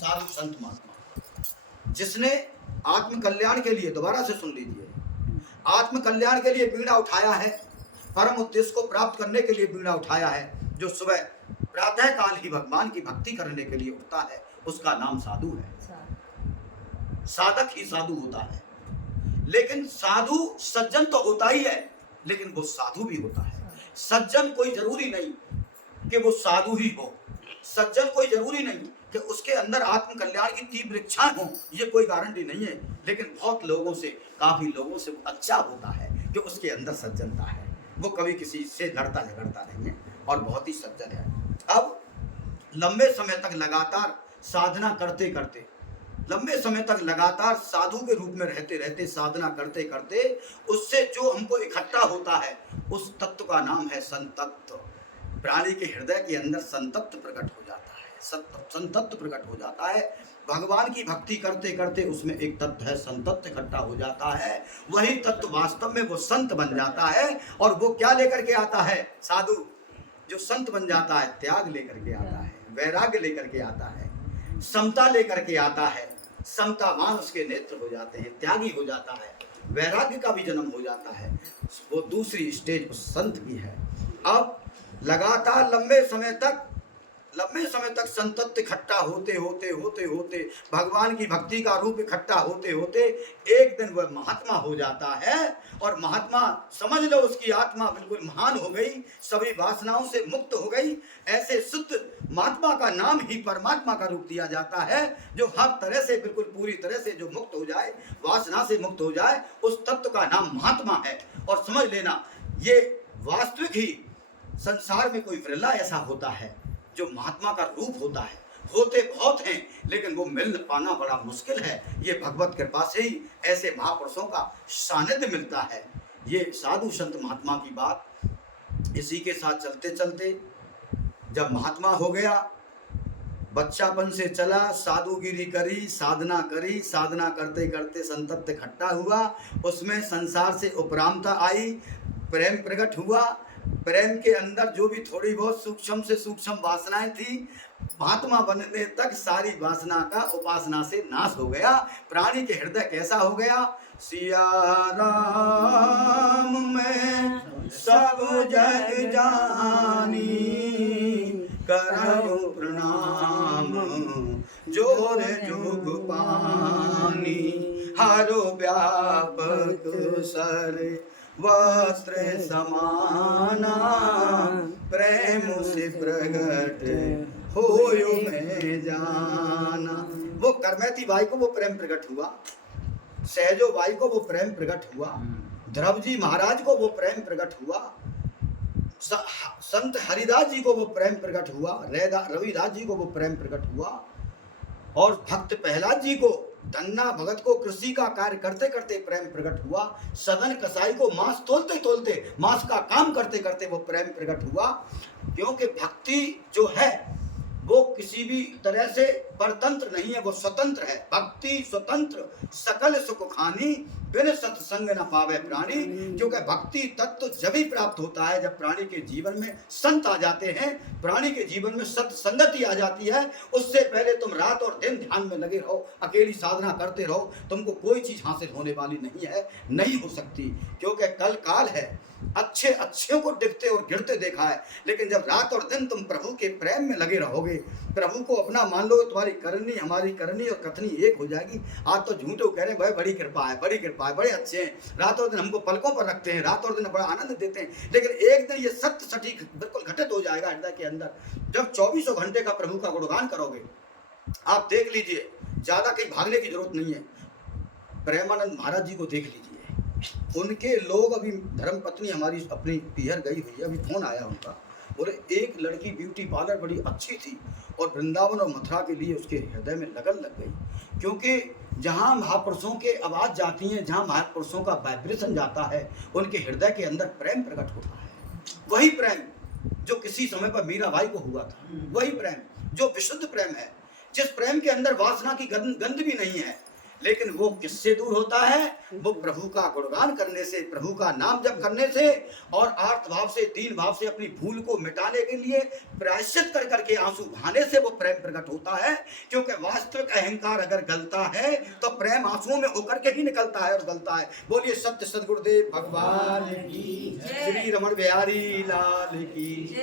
साधु संत महात्मा, जिसने आत्म कल्याण के लिए, दोबारा से सुन लीजिए, आत्म कल्याण के लिए बीड़ा उठाया है, परम उद्देश्य को प्राप्त करने के लिए बीड़ा उठाया है, जो सुबह प्रातः काल ही भगवान की भक्ति करने के लिए उठता है, उसका नाम साधु है। साधक ही साधु होता है। लेकिन साधु सज्जन तो होता ही है, लेकिन वो साधु भी होता है। सज्जन कोई जरूरी नहीं कि वो साधु ही हो, सज्जन कोई जरूरी नहीं कि उसके अंदर आत्म कल्याण की तीव्र इच्छाएं हो, ये कोई गारंटी नहीं है। लेकिन बहुत लोगों से, काफी लोगों से वो अच्छा होता है कि उसके अंदर सज्जनता है, वो कभी किसी से लड़ता झगड़ता नहीं है और बहुत ही सज्जन है। अब लंबे समय तक लगातार साधना करते करते, लंबे समय तक लगातार साधु के रूप में रहते रहते, साधना करते करते, उससे जो हमको इकट्ठा होता है, उस तत्व का नाम है संतत्व। प्राणी के हृदय के अंदर संतत्व प्रकट हो जाता है, संतत्व प्रकट हो जाता है। भगवान की भक्ति करते करते उसमें एक तत्व है, संतत्व इकट्ठा हो जाता है। वही तत्व वास्तव में वो संत बन जाता है। और वो क्या लेकर के आता है? साधु जो संत बन जाता है, त्याग लेकर के आता है, वैराग्य लेकर के आता है, समता लेकर के आता है। समतावान उसके नेत्र हो जाते हैं, त्यागी हो जाता है, वैराग्य का भी जन्म हो जाता है। वो दूसरी स्टेज पर संत भी है। अब लगातार लंबे समय तक संतत्व इकट्ठा होते होते होते होते, भगवान की भक्ति का रूप इकट्ठा होते होते, एक दिन वह महात्मा हो जाता है। और महात्मा, समझ लो उसकी आत्मा बिल्कुल महान हो गई, सभी वासनाओं से मुक्त हो गई। ऐसे शुद्ध महात्मा का नाम ही परमात्मा का रूप दिया जाता है, जो हर तरह से, बिल्कुल पूरी तरह से जो मुक्त हो जाए, वासना से मुक्त हो जाए, उस तत्व का नाम महात्मा है। और समझ लेना, ये वास्तविक ही संसार में कोई विरला ऐसा होता है जो महात्मा का रूप होता है। होते बहुत हैं, लेकिन वो मिल पाना बड़ा मुश्किल है। ये भगवत कृपा से ही ऐसे महापुरुषों का सानिध्य मिलता है। ये साधु संत महात्मा की बात। इसी के साथ चलते चलते जब महात्मा हो गया, बच्चापन से चला, साधुगिरी करी, साधना करी, साधना करते करते संतत्व इकट्ठा हुआ, उसमें संसार से उपरामता आई, प्रेम प्रकट हुआ। प्रेम के अंदर जो भी थोड़ी बहुत सूक्ष्म से सूक्ष्म वासनाएं थी, महात्मा बनने तक सारी वासना का उपासना से नाश हो गया। प्राणी के हृदय कैसा हो गया? सिया राम में सब जग जानी, करहु प्रणाम जोर जुग पानी, हरो व्यापक सर वस्त्र समाना, प्रेम से प्रगट होयो में जाना। वो करमैती बाई को वो प्रेम प्रकट हुआ, सहजो बाई को वो प्रेम प्रकट हुआ, ध्रुव जी महाराज को वो प्रेम प्रकट हुआ, संत हरिदास जी को वो प्रेम प्रकट हुआ, रविदास जी को वो प्रेम प्रकट हुआ, और भक्त प्रहलाद जी को, धन्ना भगत को कृषि का कार्य करते करते प्रेम प्रकट हुआ, सदन कसाई को मांस तोलते तोलते, मांस का काम करते करते वो प्रेम प्रकट हुआ। क्योंकि भक्ति जो है वो किसी भी तरह से परतंत्र नहीं है, वो स्वतंत्र है। भक्ति स्वतंत्र, सकल सुख खानी, बिन सत्संग न पावे प्राणी। क्योंकि भक्ति तत्व जब ही प्राप्त होता है जब प्राणी के जीवन में संत आ जाते हैं, प्राणी के जीवन में सत्संगति आ जाती है। उससे पहले तुम रात और दिन ध्यान में लगे रहो, अकेली साधना करते रहो, तुमको कोई चीज हासिल होने वाली नहीं है, नहीं हो सकती। क्योंकि कल काल है, अच्छे अच्छों को दिखते और गिरते देखा है। लेकिन जब रात और दिन तुम प्रभु के प्रेम में लगे रहोगे, प्रभु को अपना मान लो, तुम्हारी करनी हमारी करनी और कथनी एक हो जाएगी। आज तो झूठे कह रहे हैं भाई बड़ी कृपा है, बड़ी कृपा है, बड़े अच्छे हैं, रात और दिन हमको पलकों पर रखते हैं, रात और दिन बड़ा आनंद देते हैं। लेकिन एक दिन ये सत्य सटीक बिल्कुल घटित हो जाएगा हृदय के अंदर, जब 24 घंटे का प्रभु का गुणगान करोगे। आप देख लीजिए, ज्यादा कहीं भागने की जरूरत नहीं है। प्रेमानंद महाराज जी को देख लीजिए, उनके लोग, अभी धर्मपत्नी हमारी अपनी पीहर गई हुई है, अभी फोन आया उनका, बोले एक लड़की ब्यूटी पार्लर बड़ी अच्छी थी और वृंदावन और मथुरा के लिए उसके हृदय में लगन लग गई। क्योंकि जहाँ महापुरुषों के आवाज़ जाती हैं, जहाँ महापुरुषों का वाइब्रेशन जाता है, उनके हृदय के अंदर प्रेम प्रकट होता है। वही प्रेम जो किसी समय पर मीराबाई को हुआ था, वही प्रेम जो विशुद्ध प्रेम है, जिस प्रेम के अंदर वासना की गंध भी नहीं है, लेकिन वो किससे दूर होता है? वो प्रभु का गुणगान करने से, प्रभु का नाम जप करने से और आर्त भाव से, दीन भाव से अपनी भूल को मिटाने के लिए प्रायश्चित कर करके आंसू बहाने से वो प्रेम प्रकट होता है। क्योंकि वास्तविक अहंकार अगर गलता है तो प्रेम आंसुओं में होकर के ही निकलता है और गलता है। बोलिए सत्य सद्गुरुदेव भगवान की, श्री रमण बिहारी लाल की।